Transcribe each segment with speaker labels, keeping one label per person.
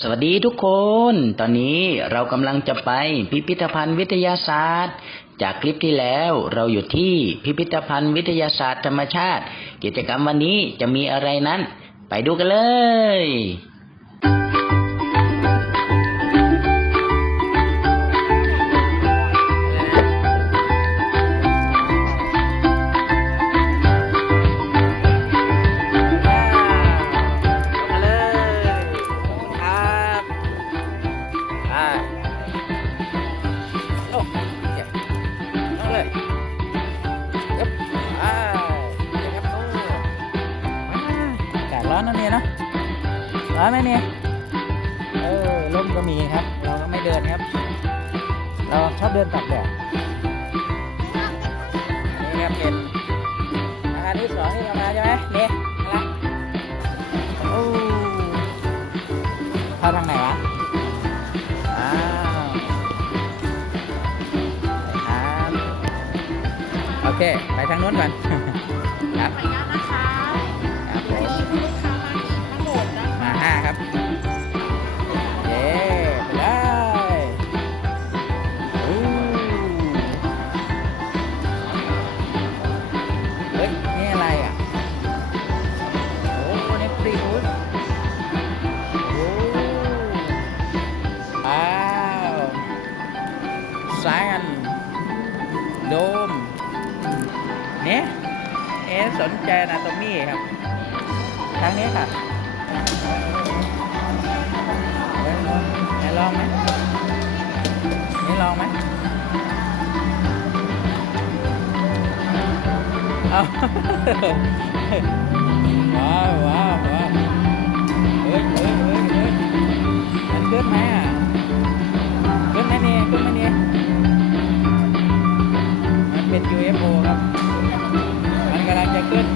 Speaker 1: สวัสดีทุกคน ตอนนี้เรากำลังจะไปพิพิธภัณฑ์วิทยาศาสตร์ จากคลิปที่แล้วเราอยู่ที่พิพิธภัณฑ์วิทยาศาสตร์ธรรมชาติ กิจกรรมวันนี้จะมีอะไรนั้น ไปดูกันเลย
Speaker 2: ที่สองที่เอามาใช่ไหมเนี่ยอะโอ้เข้าทางไหนวะอ้าวครับโอเค ไปทางนู้นก่อนครับ
Speaker 3: ขออนุญาตนะคะ
Speaker 2: ครับ สนใจนาโตมี่ครับทางนี้ค่ะไหนลองไหมนี่ลองไหมเอาว้าวว้าวว้าวเฮ้ยเฮ้ยเฮ้ยเฮ้ยมันขึ้นไหมอะขึ้นไหมเนี่ยขึ้นไหมเนี่ยมันเป็น UFO ครับ จะขึ้นมัน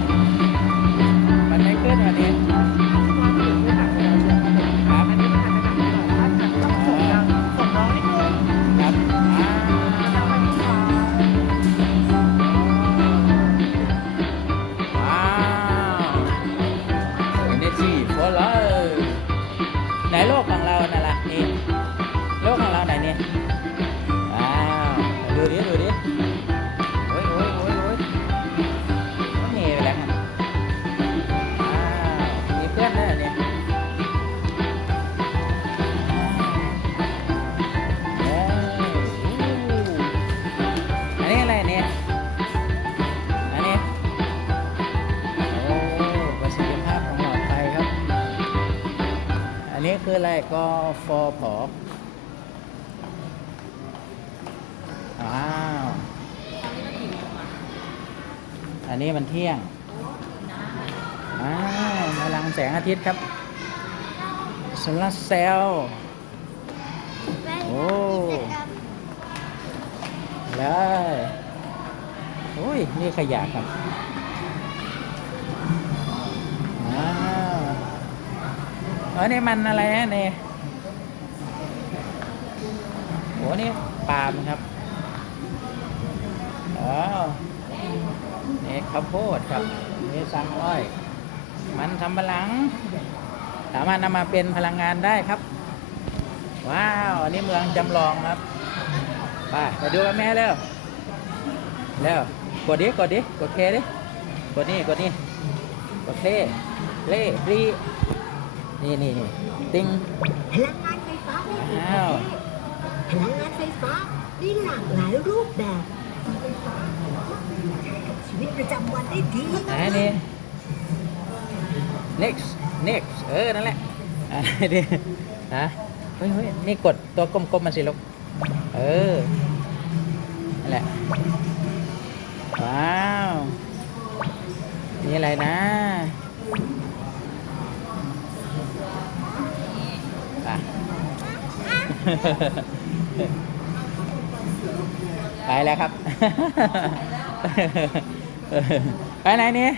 Speaker 2: นนี้คื
Speaker 3: ออะ
Speaker 2: ไรก็ฟอผอว้าว อันนี้มันเที่ยงอ้าวพลังแสงอาทิตย์ครับโซลาร์เซลล์โอ้เลยโอ้ย นี่ขยะครับ อนี่มันอะไรฮะเนี่ยโหนี่ปาล์มครับอ๋อนี่ข้าวโพดครับนี่สังอ้อย มันสำปะหลัง สามารถนำมาเป็นพลังงานได้ครับ ว้าวอันนี้เมืองจำลองครับไปไปดูกันแม่เร็วเร็วกดดิกดดิกดเคดิกดนี่กดนี่กดเล่เล่รี นี่นี่นี่ติ้ง
Speaker 4: พลังงานไฟฟ้าไม่มี
Speaker 2: อ้าว
Speaker 4: พลังงานไฟฟ้ามีหลากหลายรูปแบบชีวิตประจำวันได้ดี
Speaker 2: ไหนนี่ next next เออ นั่นแหละอะนี่ฮะเฮ้ยเฮ้ยนี่กดตัวกลมๆมาสิลูกเออ นั่นแหละ ว้าว นี่อะไรนะ ไปแล้วครับ ไปไหนเนี่ย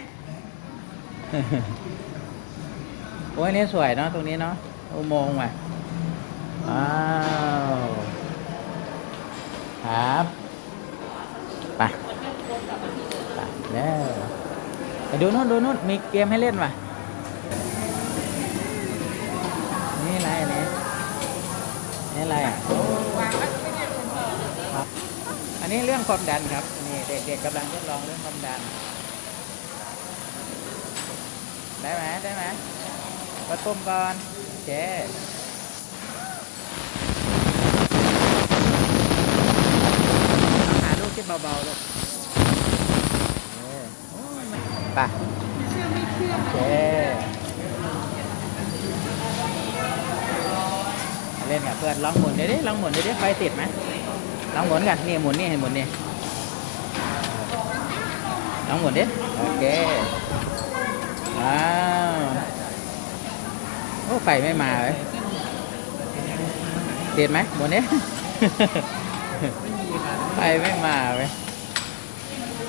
Speaker 2: โอ้ยนี่สวยเนาะตรงนี้เนาะอุโมงค์ว่ะว้าวครับไปไปแล้วไปดูนู่นดูนู่นมีเกมให้เล่นว่ะ อะไรอะอันนี้เรื่องความดันครับ นี่เด็กๆกำลังทดลองเรื่องความดัน ได้ไหมได้ไหมมาต้มก่อนโอเคหาลูกที่เบาๆลูกไปโอเค ล่นกับเพื่อนลองหมุนเดี๋ยวดิลองหมุนเดี๋ยวดิไฟติดไหมลองหมุนกันนี่หมุนนี่หมุนนี่ลองหมุนดิโอเคว้าวโอ้ไฟไม่มาเลยติดไหมบนนี้ไฟไม่มาเลย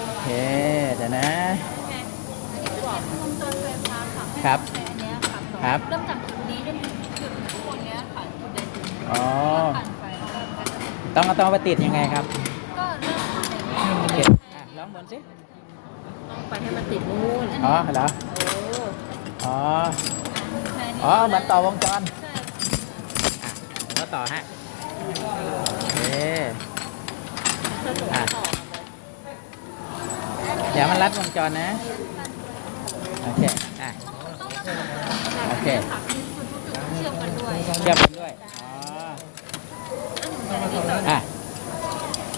Speaker 2: โอเคเดี๋ยวนะครับ ครับ
Speaker 3: เริ่มจาก
Speaker 2: อ๋อ
Speaker 3: ปั่นไฟแล้วก็
Speaker 2: ต้องเอาต้องเอาไปติดยังไงครับ
Speaker 3: ก็เริ่มจากในนี้
Speaker 2: โอเคอะลองบนสิ
Speaker 3: ต้องไปให้มันติดนู่น
Speaker 2: อ๋อเหรอ
Speaker 3: เออ
Speaker 2: อ๋อ
Speaker 3: แค่นี้
Speaker 2: อ๋อเหมือนต่อวงจร
Speaker 3: ใช่
Speaker 2: อะผมก็ต่อฮะโอเค
Speaker 3: เพื่อส่ง
Speaker 2: อะ
Speaker 3: ต่อ
Speaker 2: เดี๋ยวมันรัดวงจรนะ โอเค อะโอเค
Speaker 3: เชื่อมกันด้วย
Speaker 2: เทียบกันด้วย อ๋อ อะ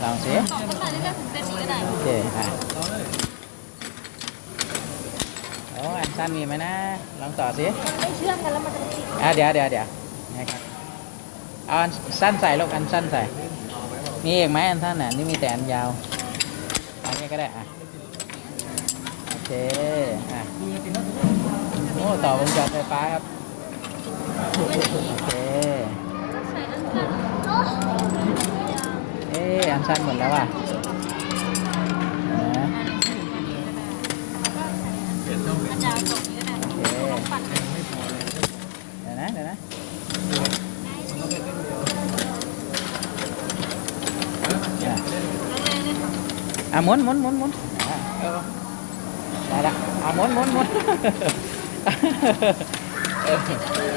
Speaker 2: ลองสิ
Speaker 3: สองก็ใส่ได้แค่ถึงเส้นนี้ก็ได้
Speaker 2: โอเคอะโอ้อันสั้นมีไหมนะ ลองต่อสิ
Speaker 3: ไม่เชื่อมกันแล้วมันจะติด
Speaker 2: อะเดี๋ยวเดี๋ยวเดี๋ยวนะครับเอาอันสั้นใส่ลูกอันสั้นใส่มีอีกไหมอันสั้นน่ะนี่มีแต่อันยาวอันนี้ก็ได้อะโอเคอะโอ้ต่อวงจรไฟฟ้าครับโอเค
Speaker 3: ใช้ อันสั้น
Speaker 2: หมดแล้วว่ะนะเดี๋ยวนะเดี๋ยวนะอะอะหมุนหมุนหมุนหมุนอะได้ละอะหมุนหมุนหมุน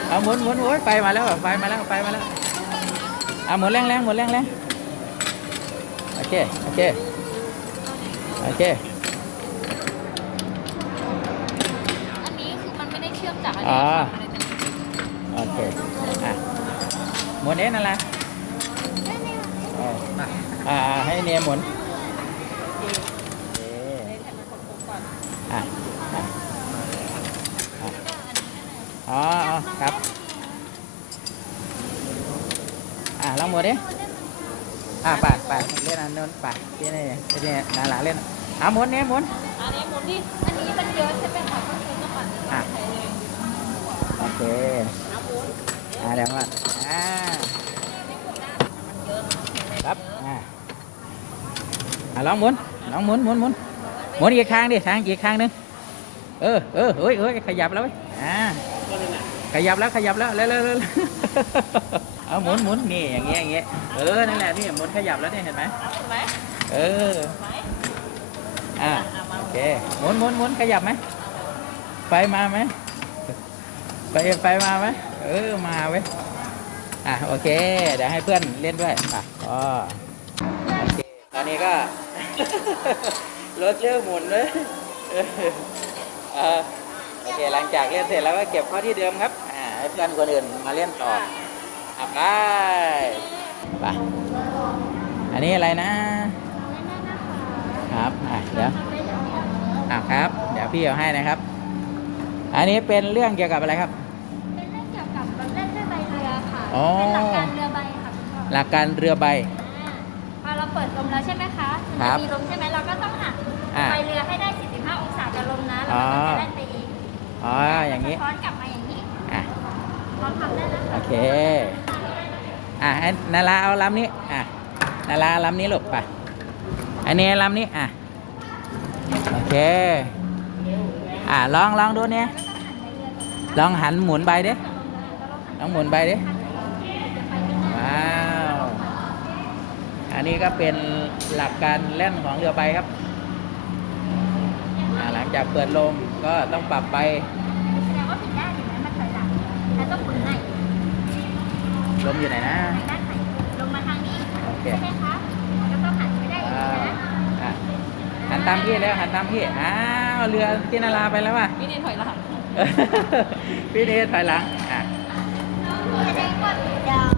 Speaker 2: เอาหมุนหมุนโอ้ยไฟมาแล้วไฟมาแล้วไฟมาแล้วอะหมุนแรงแรงหมุนแรงแรง เค โอเค โอเค
Speaker 3: อันนี้คือมันไม่ได้เชื่อมจากอัน
Speaker 2: อ๋
Speaker 3: นี้
Speaker 2: อ
Speaker 3: ค่ะมันเลยจะ
Speaker 2: โอเค อะหมุนเองนั่นแหละเอออ่า ให้เนียหมุนโอเคอะอะอะอ๋ออ๋อครับ อะลองหมุนดิ อะปาดปาดเล่นอันนู้นปาดที่นี่ที่นี่นาหลาเล่นอะหมุนเนี่ยหมุน
Speaker 3: อันนี้หมุนดิอันนี้มันเยอะใช่ไหมคะก็คือต้องปั่น
Speaker 2: อะ
Speaker 3: ใช้เลย
Speaker 2: โอเคอ่าเดี๋ยวก่อนอ่าครับอ่าอ่าลองหมุนลองหมุนหมุนหมุนหมุนอีกข้างดิทางอีกข้างหนึงเออเออเฮ้ยเฮ้ยขยับแล้วเว้ยอ่าขยับแล้วขยับแล้วเร็วเร็วเร็ว เอาหมุนหมุนนี่อย่างเงี้ยอย่างเงี้ยเออนั่นแหละนี่หมุนขยับแล้วนี่เห็นไหม
Speaker 3: เห็นไหม
Speaker 2: เอออ่าโอเคหมุนหมุนหมุนขยับไหมไฟมาไหมไฟไฟมาไหมเออมาเว้ยอะโอเค เดี๋ยวให้เพื่อนเล่นด้วยอะอ๋อโอเคตอนนี้ก็รถเริ่มหมุนเลยโอเคหลังจากเล่นเสร็จแล้วก็เก็บเข้าที่เดิมครับอ่าให้เพื่อนคนอื่นมาเล่นต่อ อะไปไปอันนี้อะไรนะ ครับอะเดี๋ยวอะครับ เดี๋ยวพี่เอาให้นะครับ อันนี้เป็นเรื่องเกี่ยวกับอะไรครับ
Speaker 3: เป็นเรื่องเกี่ยวกับเราเล่นด้วยใบเรือค่ะ
Speaker 2: อ๋อ
Speaker 3: เป็นหลักการเรือใบค่ะคุณพ่อ
Speaker 2: หลักการเรือใบ
Speaker 3: อ่าพอเราเปิดลมแล้วใช่ไหมคะมัน
Speaker 2: ครั
Speaker 3: จะ
Speaker 2: บ
Speaker 3: มีลมใช่ไหมเราก็ต้องหัน
Speaker 2: อ่า
Speaker 3: ใบเรือให้ได้ 45 องศาจากลมนะแล้วมันก็จะแล่นไปเอง
Speaker 2: อ๋ออย่างนี้
Speaker 3: นี้ช้อนกลับมาอย่างนี้
Speaker 2: อะ
Speaker 3: เราทำได้แล้ว
Speaker 2: โอเค อะให้นาราเอาลำนี้อะนาราลำนี้ลูกไปอันนี้ลำนี้อะโอเคอะลองลองดูเนี่ยลองหันหมุนใบเดิลองหมุนใบเดิว้าวอันนี้ก็เป็นหลักการเล่นของเรือใบครับหลังจากเปิดลมก็ต้องปรับไป
Speaker 3: มอยู่ไหน
Speaker 2: นะ
Speaker 3: ไปด้านไหนลงมาทางนี้
Speaker 2: โอเค
Speaker 3: ใช่ไหมคะก็ต้องหันไปได้อีก
Speaker 2: ว้าวตามพี่แล้วหันตามพี่อ้าวเรือพี่นาราไปแล้วว่ะ
Speaker 3: พี่เนยถอยหลัง
Speaker 2: พี่เนถอยหลังอะ
Speaker 4: ดาว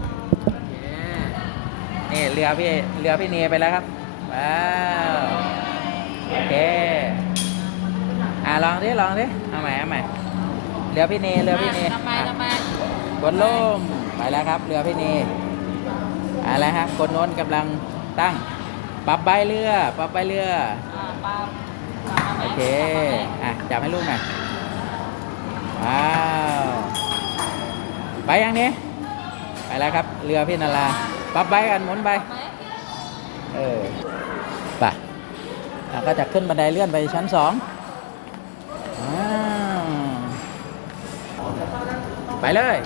Speaker 2: นี่เรือพี่เรือพี่เนไปแล้วครับ ว้าว โอเค อะลองดิลองดิเอาใหม่เอาใหม่เรือพี่เนเรือพี่เน
Speaker 3: ทำไม
Speaker 2: อะ
Speaker 3: ทำไม
Speaker 2: กดล่ม ไปแล้วครับ เรือพี่เนอะไรครับคนโน้นกำลังตั้งปรับใบเรือปรับใบเรือ
Speaker 3: อ
Speaker 2: โอเคอะจับให้ลูกหน่อยว้าวไปยังนี้ไปแล้วครับ เรือพี่นาราปรับใบกันหมุนใบ
Speaker 3: ไหม
Speaker 2: เออไปเราก็จะขึ้นบันไดเลื่อนไปชั้นสองไปเลย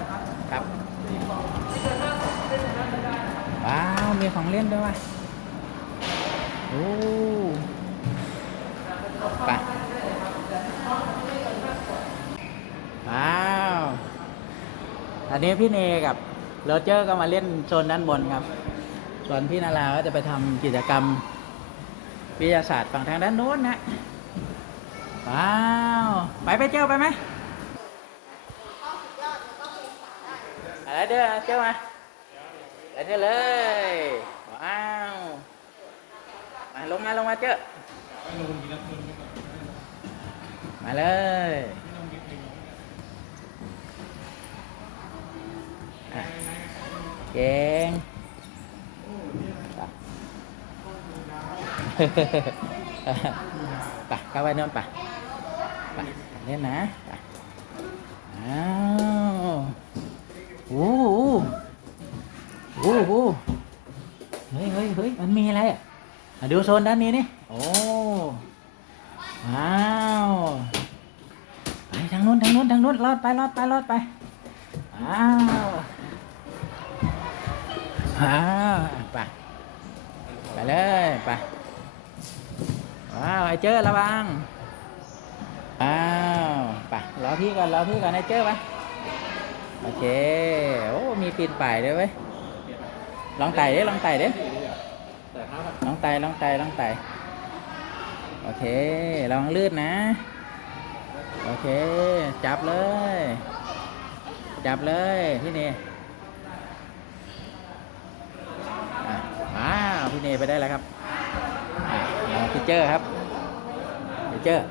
Speaker 2: มีของเล่นด้วยว่ะโอ้ไปว้าว อันนี้พี่เนกับโรเจอร์ก็มาเล่นโซนด้านบนครับ ส่วนพี่นาราก็จะไปทำกิจกรรม วิทยาศาสตร์ฝั่งทางด้านโน้นนะว้าว ไปไปเจ้าไปไหมอะไรเด้อเจ้ามา ไปเจ้าเลย ว้าว มาลงมาลงมาเจ้ามาเลยอะเก่งไปเข้าไปโน่นไปไปเล่นนะไปอ้าวโอ้โหโอ้โหเฮ้ยเฮ้ยเฮ้ยมันมีอะไรอะดูโซนด้านนี้นี่โอ้ว้าวไปทางนู้นทางนู้นทางนู้นรอดไปรอดไปรอดไปว้าวว้าวไปไปเลยไปว้าวไอเจอระวังว้าวไปรอพี่ก่อนรอพี่ก่อนไอเจอไปโอเคโอ้มีปีนป่ายด้วยเว้ย ลองไต่ดิลองไต่ดิลองไต่ลองไต่ลองไต่โอเค ลองลื่นนะ โอเค จับเลย จับเลยพี่เนอะว้าวพี่เนไปได้แล้วครับอ่าพิเจอร์ครับพิเจอร์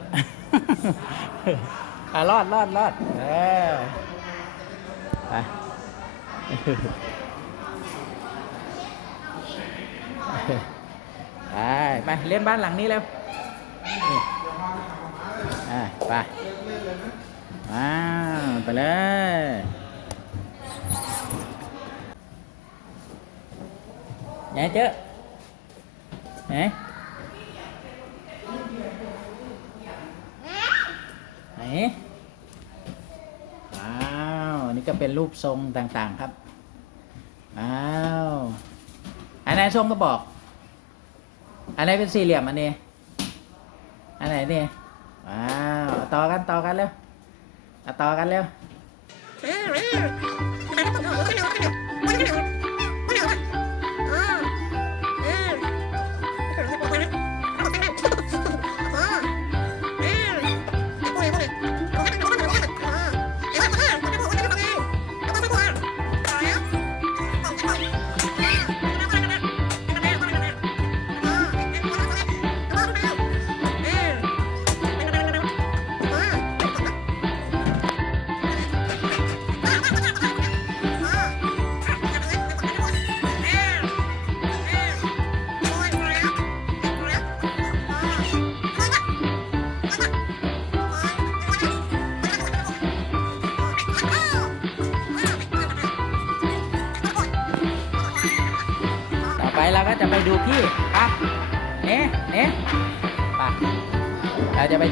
Speaker 2: อ่ารอดรอดรอดเออไป ไปไปเล่นบ้านหลังนี้เร็วนี่อ่าไปว้าวไปเลยไหนเจอไหนไหนว้าวนนี้ก็เป็นรูปทรงต่างๆครับว้าวอันไหนทรงก็บอก อันไหนเป็นสี่เหลี่ยมอันนี้ อันไหนนี่ว้าวต่อกันต่อกันเร็วต่อกันเร็ว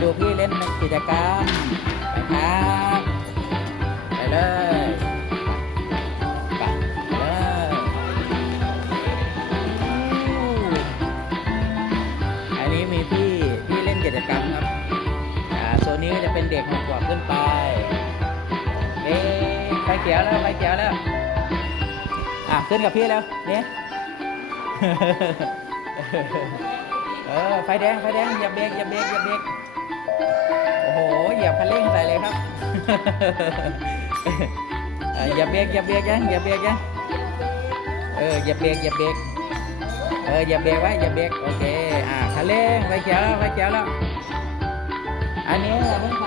Speaker 2: ดูพี่เล่นกิจกรรมไปครับไปเลยไปเลยอันนี้มีพี่พี่เล่นกิจกรรมครับอ่าโซนนี้ก็จะเป็นเด็กหกขวบขึ้นไปเอ๊ไฟเขียวแล้วไฟเขียวแล้วอะขึ้นกับพี่แล้วเนี่ยเออไฟแดงไฟแดงอย่าเบรกอย่าเบรกอย่าเบรก โอ้โหเหยียบคันเร่งใส่เลยครับเอย่าเบรกอย่าเบรกยังอย่าเบรกยังเอออย่าเบรกอย่าเบรกเอออย่าเบรกไว้อย่าเบรกโอเคอ่าคันเร่งไฟเขียวแล้วไฟเขียวแล้วอันนี้อย่าเพิ่งไป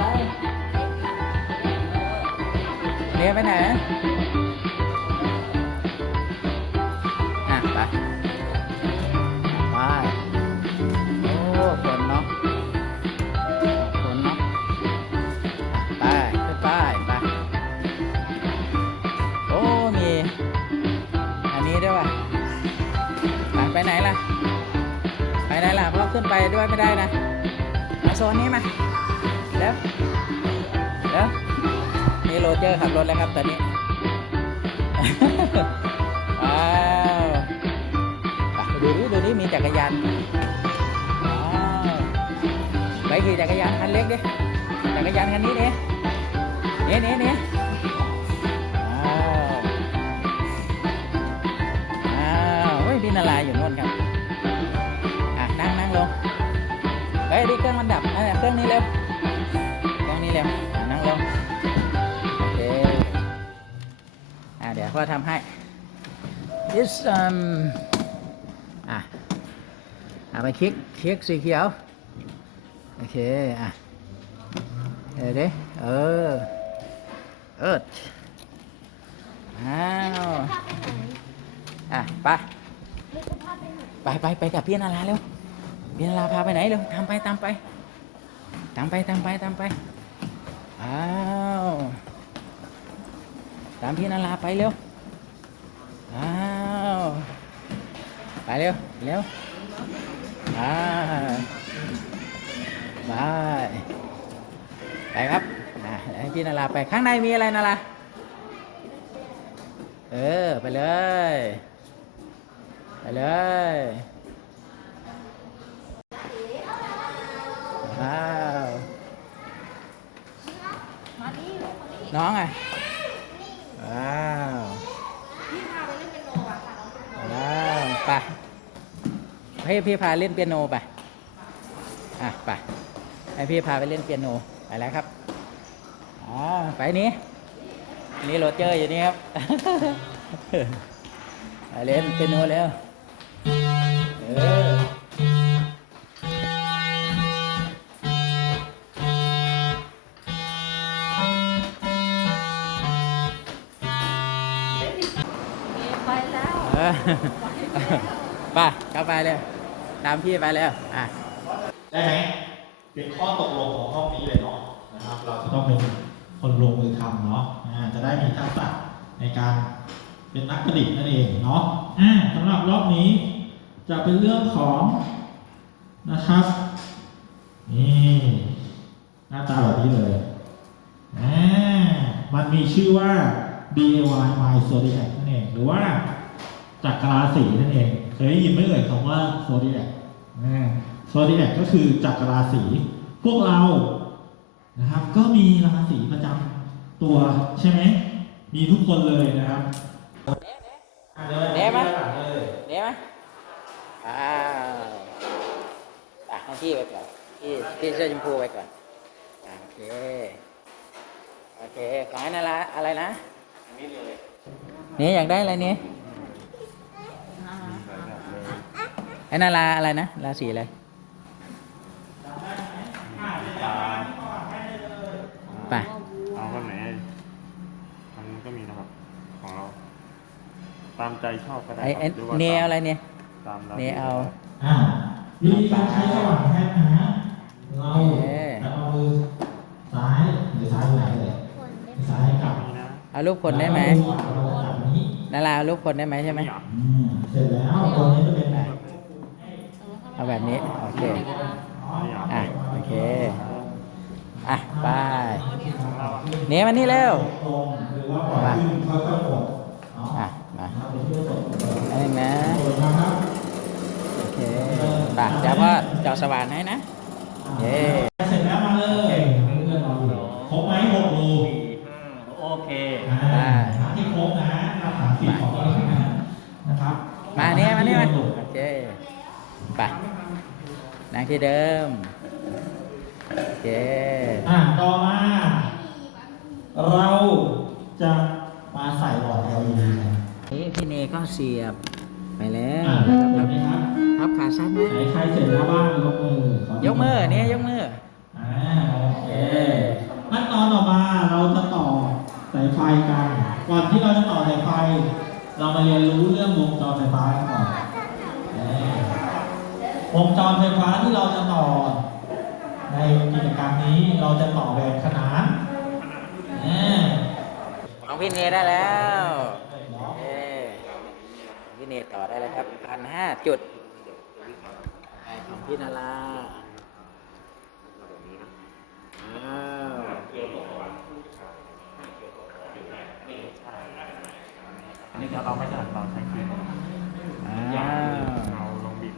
Speaker 2: เนี่ยไปไหนอะไปไปโอ้ฝนเนาะ ไปไปไหนล่ะ ไปไหนล่ะเพราะขึ้นไปด้วยไม่ได้นะมาโซนนี้มาเดี๋ยวเดี๋ยวนี่โรเจอร์ขับรถแล้วครับตอนนี้ว้าวอะดูดิดูดิมีจักรยานว้าวไปขี่จักรยานคันเล็กดิจักรยานคันนี้เนี่ยเนี่ยเนี่ยเนี่ย พี่นาลายอยู่โน่นครับอะนั่งนั่งลงเฮ้ยดิเครื่องมันดับอะเครื่องนี้เร็วเครื่องนี้เร็วอะนั่งลงโอเคอะเดี๋ยวพ่อทำให้ this um อะเอาไปคลิกคลิกสีเขียวโอเคอะเดี๋ยวดิเออเอิดอ้าว อะไป ไปไปไปกับพี่นาราเร็วพี่นาราพาไปไหนเร็วตามไปตามไปตามไปตามไปตามไปอ้าวตามพี่นาราไปเร็วอ้าวไปเร็วเร็วอ่าไปไปครับให้พี่นาราไปข้างในมีอะไรนาราเออไปเลย เลยว้าวน้องอะว้าวว้าวไปให้พี่พาเล่นเปียโนไปอะไปให้พี่พาไปเล่นเปียโนไปแล้วครับอ๋อไปนี้นี่โรเจอร์อยู่นี่ครับไปเล่นเปียโนแล้ว เออเออไปเข้าไปเลย ตามพี่ไปเลยอะ
Speaker 5: ได้ไหมเป็นข้อตกลงของห้องนี้เลยเนาะนะครับ เราจะต้องเป็นคนลงมือทำเนาะอ่าจะได้มีทักษะในการเป็นนักประดิษฐ์นั่นเองเนาะอ่าสำหรับรอบนี้ จะเป็นเรื่องของนะครับนี่หน้าตาแบบนี้เลยอ่ามันมีชื่อว่า DIY My Zodiac นั่นเองหรือว่าจักรราศีนั่นเอง เคยได้ยินไหมเอ่ยคำว่า Zodiac อ่าโซดิแอคก็คือจักรราศีพวกเรานะครับ ก็มีราศีประจำตัวใช่ไหมมีทุกคนเลยนะครับอะดิน
Speaker 2: เดะไหม
Speaker 5: ดินเลย
Speaker 2: เดี๋ยวไหม อ้าวอะให้พี่ไปก่อนพี่พี่เสื้อชมพูไปก่อนอะโอเค โอเค ขอให้นาราอะไรนะนี่อยากได้อะไรเนี่ยไอ้นาราอะไรนะราศีอะไรไป
Speaker 6: เอาแบบไหนทางนู้นก็มีนะครับ ของเรา ตามใจชอบก็ได้
Speaker 2: ไอ้
Speaker 6: ค
Speaker 2: ไอ้
Speaker 6: รับหรือว่า
Speaker 2: เนย
Speaker 6: ตาม
Speaker 2: เอาอะไรเนี่ย
Speaker 6: ตามร
Speaker 2: เนยเอา
Speaker 5: อ่าวิธีการใช้สว่านแทบนะฮะเรา
Speaker 2: โอเค
Speaker 5: จะเอามือซ้ายหรือซ้ายอยู่ไหนเลยซ้ายกลับ
Speaker 6: มีนะ
Speaker 2: เอารูปคนได้ไหม
Speaker 5: แล้วเอามือขวาเราจับแบบนี้
Speaker 2: นาราเอารูปคนได้ไหมใช่ไหม
Speaker 5: อืมเสร็จแล้วตรงนี้จะเป็นแบบ
Speaker 2: เอาแบบนี้โอเค
Speaker 6: ไม่อยาก
Speaker 2: อะโอเคอะไปเนี้ยมานี่เร็ว
Speaker 5: ตรงหรือว่าปล่อยขึ้นค่อยๆกดเนาะ
Speaker 2: อะมา
Speaker 5: เอาไปเพื่อตก
Speaker 2: อันนึงนะ
Speaker 5: กดนะครับ
Speaker 2: โอเคไปเดี๋ยวพ่อเจะสว่านให้นะ เย้
Speaker 5: เสร็จแล้วมาเลยเพื่อนๆรอครบไหมหกรู
Speaker 1: โอเค
Speaker 5: อ่าหาที่ครบนะมาสามสี่ของตัวเองนะนะครับ
Speaker 2: มาเนี่ยมาเนี่ยมาโอเคไปที่เดิม โอเค
Speaker 5: อะต่อมา เราจะมาใส่หลอด LED กัน
Speaker 2: นี่พี่เนก็เสียบไปแล้ว
Speaker 5: อะ
Speaker 2: นะค
Speaker 5: เห็
Speaker 2: รับ
Speaker 5: ไหมค รับ
Speaker 2: พับขาสั้นไหม
Speaker 5: ไหนใครเสร็จแล้วบ้างยกมือข
Speaker 2: ยกมือเนี่ยยกมือ
Speaker 5: อ่าโอเคขั้นตอนต่อมาเราจะต่อสายไฟกัน ก่อนที่เราจะต่อสายไฟ เรามาเรียนรู้เรื่องวงจรไฟฟ้ากันก่อนเอ่อวงจรไฟฟ้าที่เราจะต่อ ในกิจกรรมนี้เราจะต่อแบบขนานเอ่อ
Speaker 2: ของพี่เนได้แล้วเย้พี่เนต่อได้แล้วครับพันห้าจุดของ พี่นาราอ้าว
Speaker 6: อันนี้เราไม่ถนัดเราใช้คีย์
Speaker 2: อ้าว
Speaker 6: เราลองบิด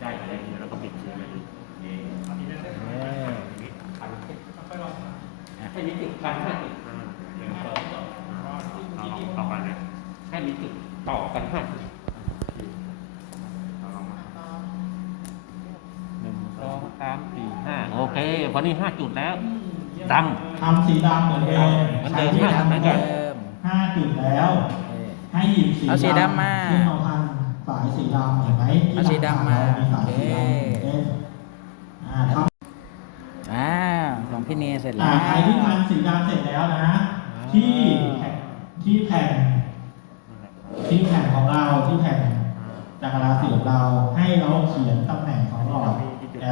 Speaker 6: ได้อะไรอย่างเงี้ยแล้วก็บิดคีย์ไปดิ
Speaker 2: เย้
Speaker 7: แค่นี้จุดพันห้าจุด
Speaker 6: อ่าเราลองต่อไปนะ
Speaker 7: แค่นี้จุดต่อกันห้าจุด
Speaker 6: เราลองมา
Speaker 7: หนึ่งสองสามสี่ ห้าโอเคพอนี่ห้าจุดแล้วด
Speaker 5: ทำสีดำเหมือนเดิม
Speaker 7: เหมือน
Speaker 5: ใช้
Speaker 7: เดิม
Speaker 5: ที่
Speaker 2: สี
Speaker 5: ดำ
Speaker 2: ดำ
Speaker 5: เห
Speaker 2: เห
Speaker 5: มื
Speaker 2: มื
Speaker 5: อ
Speaker 2: อนน
Speaker 5: กัน
Speaker 2: เดิม
Speaker 5: ห้าจุดแล้ว
Speaker 2: เอ้ย
Speaker 5: ให้หยิบสี
Speaker 2: เอาสีดำมา
Speaker 5: ที่เราพันสายสีดำเห็นไหมที่
Speaker 2: เอาสีดำมา
Speaker 5: มีสายสีดำ
Speaker 2: โอเค
Speaker 5: เส้นอ่าทำ
Speaker 2: อ้าวของพี่เนเสร็จแล้
Speaker 5: อ่าว ใครที่พันสีดำเสร็จแล้วนะ ที่แผ่นที่แผ่นที่แผ่นของเราที่แผ่นจักรราสีของเราให้เราเขียนตำแหน่งของหลอด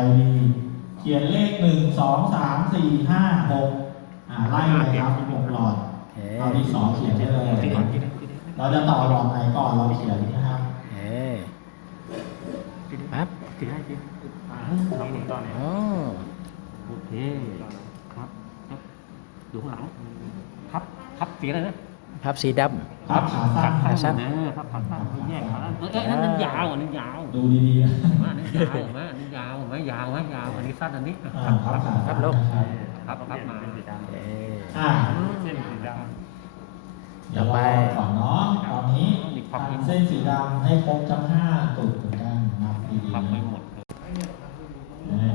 Speaker 5: LED เขียนเลขหนึ่งสองสามสี่ห้าหกอ่าไล่เลยครับหกหลอด
Speaker 2: เอ้ย
Speaker 5: เราที่สองเขียนได้เลยเราจะต่อหลอดไหนก่อนเราเขียนนะครับ
Speaker 2: เอ้ยปั๊บ
Speaker 7: ติดให้ติด
Speaker 6: น้องหนึ่งตอนนี้
Speaker 2: โอ้
Speaker 7: โอเคครับครับดูข้างหลังครับครับเสียอะไรนะ
Speaker 2: พับสีด
Speaker 5: ครับขาสั้น
Speaker 2: ขาสั้น
Speaker 7: เออครับขาสั้นแยกขาสั้นเออเอออันนั้นยาวอันนี้ยาว
Speaker 5: ดูดีๆนะ
Speaker 7: อันนี้ยาวไหมอันนี้ยาวไหมยาวไหมยาวอันนี้สั้นอันนี้
Speaker 5: อ่าครับขาำ
Speaker 2: พั
Speaker 5: สั้
Speaker 2: บ
Speaker 5: น
Speaker 2: ลง
Speaker 5: นะครับ
Speaker 7: ครับครับมา
Speaker 6: เป็นสีดำ
Speaker 2: เอ้ย
Speaker 5: อ่า
Speaker 6: เส้นสีด
Speaker 5: เดี๋ยวเราก่อนเนาะตอนนี้ทำเส้นสีดำให้ครบทั้งห้าจุดเหมือนกันนับดีๆ
Speaker 7: พับไป
Speaker 5: นะ
Speaker 7: หมดเลย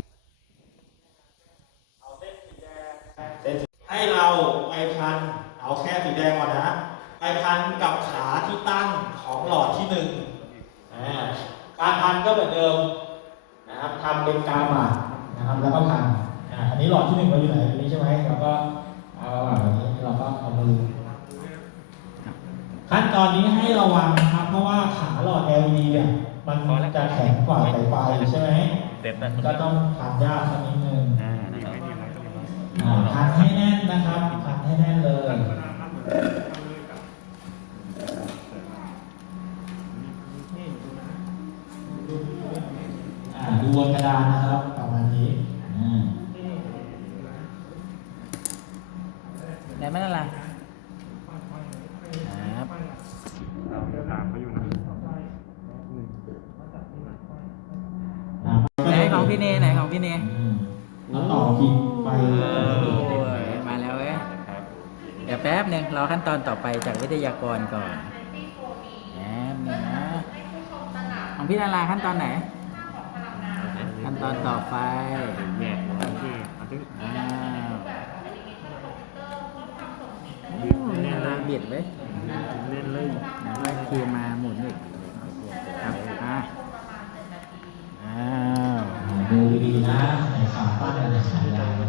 Speaker 5: ให้เราไปพันเอาแค่สีแดงก่อนนะไป พันกับขาที่ตั้งของหลอดที่หนึ่งอ่าการพันก็เหมือนเดิมนะครับทำเป็นกาบาดนะครับแล้วก็พันอ่าอันนี้หลอดที่หนึ่งเราอยู่ไหนตรงนี้ใช่ไหมเราก็เอาระหว่างนี้เราก็เอามือขั้นตอนนี้ให้ระวังนะครับ เพราะว่าขาหลอด LED เนี่ยมันจะแข็งกว่าสายไฟใช่ไหม
Speaker 7: เสร็จแล้ว
Speaker 5: ก็ต้องพันยากสักนิดนึง
Speaker 7: อ่าำนะ
Speaker 6: ดี
Speaker 7: ครับ
Speaker 6: ไม่ดีไหมก็ดีไหม
Speaker 5: อ่าพันให้แน่นนะครับพันให้แน่นเลย บนกระดานนะครับประมาณนี้อ่า
Speaker 2: ไหนมันอะไรครับ
Speaker 6: เราถามเขาอยู่นะ
Speaker 5: อ่า
Speaker 2: ไหนของพี่เนไหนของพี่เน
Speaker 5: อืมแล้วต่อกินไป
Speaker 2: โอ้ยมาแล้วเว้ยเดี๋ยวแป๊บหนึ่งรอขั้นตอนต่อไปจากวิทยากรก่อนแป๊บหนึงนะของพี่นาราขั้นตอนไหนขั้น ตอนต่อไป
Speaker 7: แยก
Speaker 6: โอเคอันนี้
Speaker 2: อ้าวโอ้ยนาราบิดเว้ย
Speaker 6: เล่นเลย
Speaker 2: นะว่าคีย์มาหมุนอีกครับอะอ้าว
Speaker 5: ดูดีๆนะในขาตั้งกับในขายาว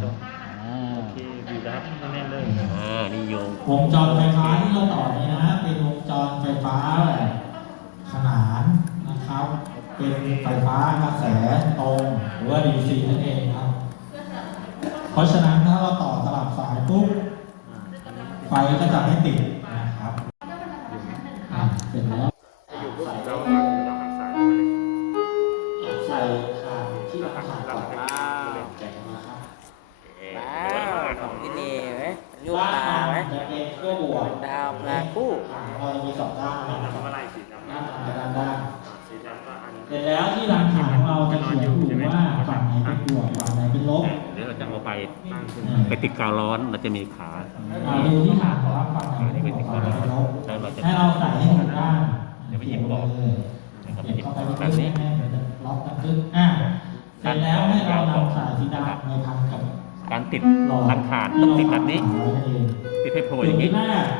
Speaker 2: อ้า
Speaker 6: โอเคดีครับแน่นเลย
Speaker 7: อ่านี่โยง
Speaker 5: วงจรไฟฟ้าที่เราต่อนี้นะเป็นวงจรไฟฟ้าแบบขนานนะครับ เป็นไฟฟ้ากระแส รงหรือว่า DC นั่นเองครับเพราะฉะนั้น นี้ที่เราทำไว้นั่น
Speaker 7: เอ
Speaker 6: ง
Speaker 7: ติด
Speaker 5: ให้
Speaker 7: โผล่อย่างนี้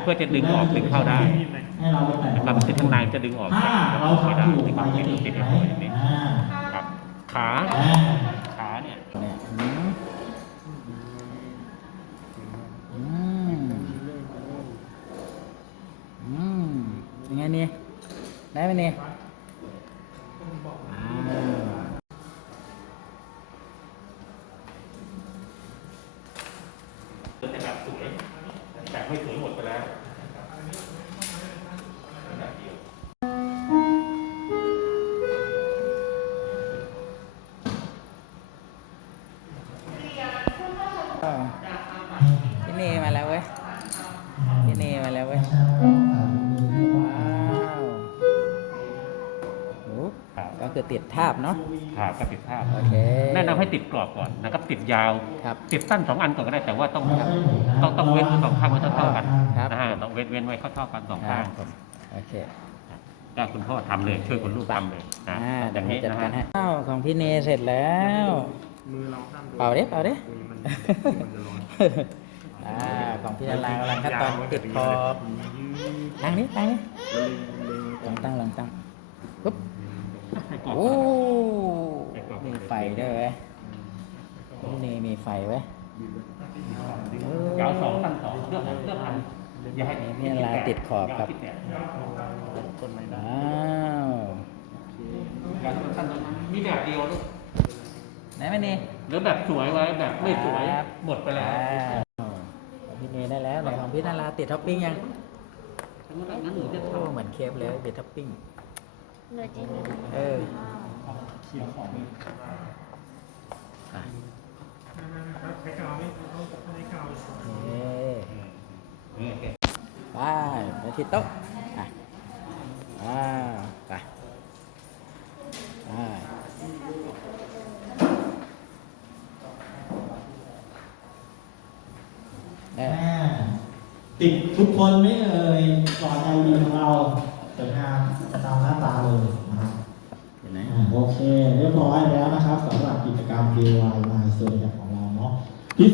Speaker 7: เพื่อจะดึงออกดึงเข้าได้
Speaker 5: ให้เราไปแตะ
Speaker 7: นะครับติดข้างในจะดึงออก
Speaker 5: ถ้าเรา
Speaker 7: ไม่ได้
Speaker 5: ทำถูก
Speaker 7: ติด
Speaker 5: ไปจะ
Speaker 7: ติด
Speaker 5: ไหม
Speaker 7: ให้โผล่อย่างนี้
Speaker 5: อ่า
Speaker 7: ครับขาขาเนี่ย
Speaker 2: อืมยังไงเนี่ยได้ไหมเนี่ย นาะ
Speaker 7: ครับก็ติดภาพ
Speaker 2: โอเค
Speaker 7: แนะนำให้ติดกรอบก่อนนะครับ ติดยาว
Speaker 2: ครับ
Speaker 7: ติดสั้นสองอันก่อนก็ได้แต่ว่าต้องต้องต้องเว้นสองข้างไว้เท่าๆกัน
Speaker 2: ครับ
Speaker 7: นะฮะต้องเว้นเว้นไว้เท่าๆกันสอง
Speaker 2: ครั
Speaker 7: ข้าง
Speaker 2: บผมโอเค
Speaker 7: ก็คุณพ่อทำเลยช่วยคุณลูกทำเลยนะ
Speaker 2: อ่า
Speaker 7: อ
Speaker 2: เดี๋ย
Speaker 7: ย่าวง
Speaker 2: ผม
Speaker 7: นี้
Speaker 2: จัด
Speaker 7: นะ
Speaker 2: การ
Speaker 7: ฮะ
Speaker 2: ให้อ้าวของพี่เนเสร็จแล้ว
Speaker 6: มือเราห้ามโดน
Speaker 2: เป่าดิเป่าดิ
Speaker 6: มือมันมันจะร้อน
Speaker 2: อ่าของพี่ดารากำลังขั้นตอนติดขอบตั้งนี้ตั้งนี้ลองตั้งลองตั้งปุ๊บ โอ้มีไฟด้วยเว้ยพี่เนมีไฟเว้ย
Speaker 7: ยาวสองสั้นสองเลือกเลือกอันอย่าให้
Speaker 2: นี่เวลาติดขอบครับ
Speaker 7: อย่าให้ติดแตะ
Speaker 6: ต้นไม้ได้
Speaker 2: ว้าว
Speaker 7: ยาวสั้นๆมีแบบเดียวลูก
Speaker 2: ไหนไหมเน
Speaker 7: หรือแบบสวยไว้แบบไม่สวย
Speaker 2: ครับ
Speaker 7: หมดไปแล้ว
Speaker 2: อ่าของพี่เนได้แล้วไหนของพี่นาราติดท็อปปิ้งยัง
Speaker 7: งั้นหนูจะ
Speaker 2: โอ้เหมือนเคฟเลยติดท็อปปิ้ง
Speaker 3: เหลือจริง
Speaker 2: เอออะโอเคไปไปที่โต๊ะอะอ่าไปไปเออ
Speaker 5: ติดทุกคนไหมเอ่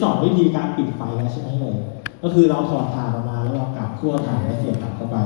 Speaker 5: สอนวิธีการปิดไฟแล้วใช่ไหมเลย ก็คือเราถอดถ่านออกมาแล้วเรากลับขั้วถ่านแล้วเสียบกลับเข้าไป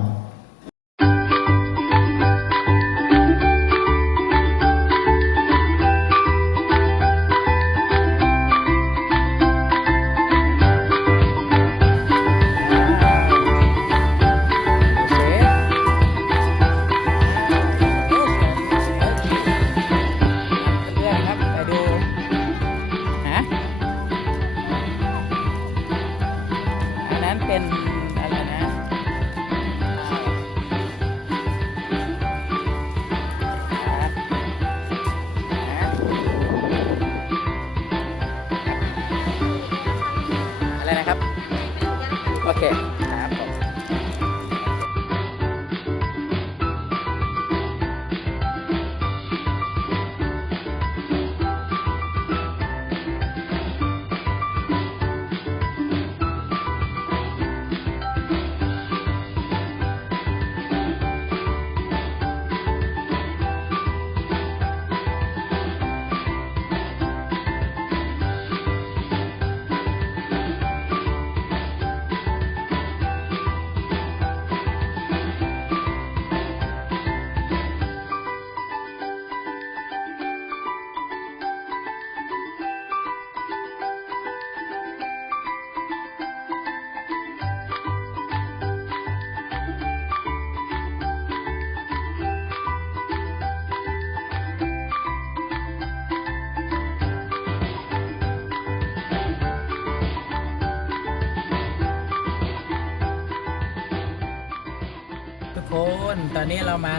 Speaker 2: อนนี้เรามา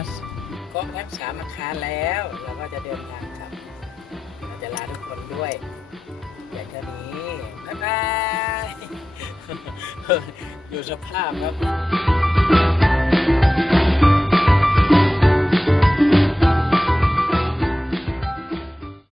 Speaker 2: ครบทั้งสามอาคารแล้ว เราก็จะเดินทางครับ เราจะลาทุกคนด้วยอย่างเท่านี้บ๊ายบาย อยู่สภาพครับ